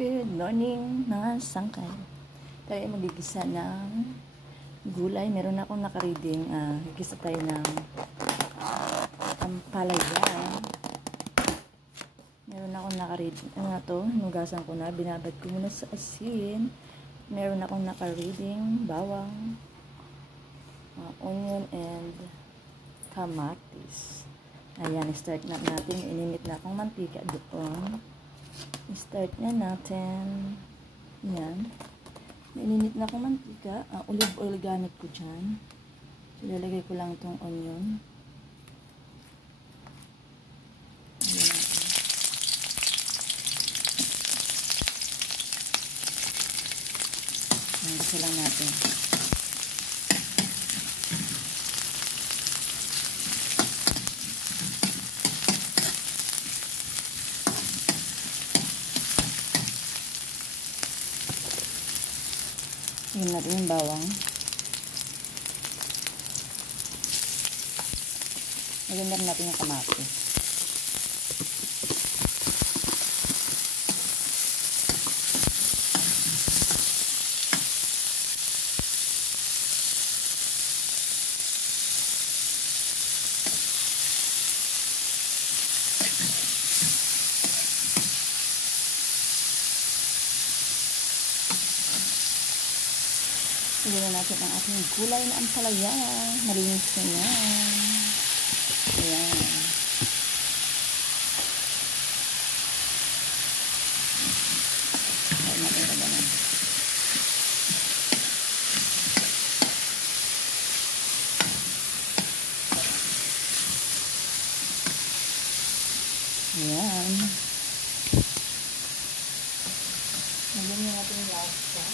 Good morning mga sangkay. Tayo ay magigisa ng gulay. Meron akong nakareading. Gigisa tayo ng ampalaya. Meron akong nakareading. Ano na to? Nugasan ko na. Binabad ko muna sa asin. Meron akong nakareading bawang, onion and kamatis. Ayan, start na natin. Ininit na akong mantika doon. I-start na natin. Yan. Ininit na akong mantika. Olive oil gamit ko dyan. So, lalagay ko lang itong onion. Ayan. Gusto lang natin. Tingnan natin yung bawang. Maganda rin natin yung kamatis. Tignan natin ang ating gulay na ampalaya. Malinis na yan. Ayan. Ayan natin ka ganun. Ayan. Lagyan natin yung lasa.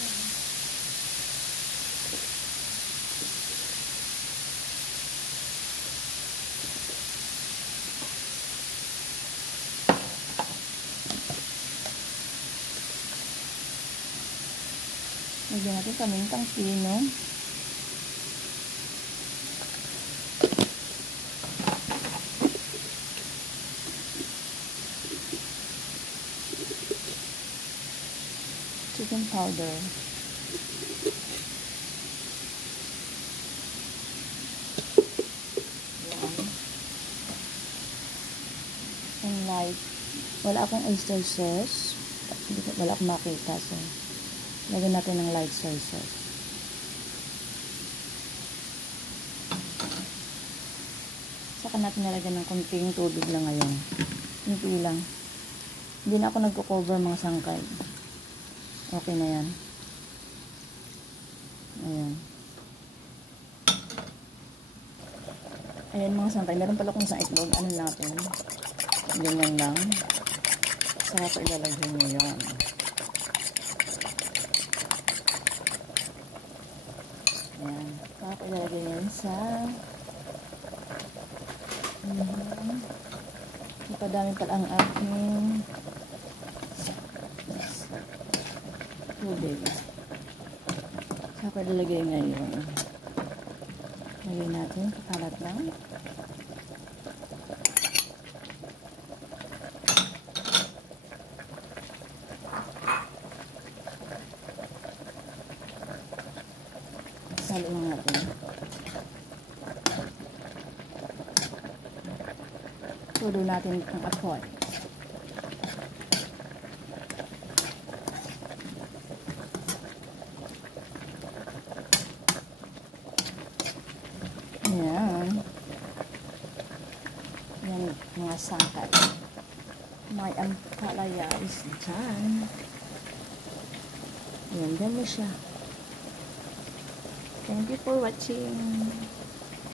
Lagyan natin pamintang pino. Chicken powder. And light. Wala akong oyster sauce. Wala akong makita. So, lagyan natin ng light soy sauce. Saka natin nalagyan ng konting tubig lang ngayon. Hindi lang. Hindi na ako nagko-cover mga sangkay. Okay na yan. Ayan. Ayan mga sangkay. Meron pala kung isang itlog. Ano natin? Ganyan lang. Saka ko ilalagyan nyo yan. Ayan. Saka ilalagay yan sa napadami pala ang aking tubig. Saka ilalagay ngayon. Lagay natin. Kakalat lang. Salo lang natin. Tulo natin ang apoy. Ayan. Ayan mga sangkay. May ampalaya is dyan. Ayan, dyan mo siya. Thank you for watching.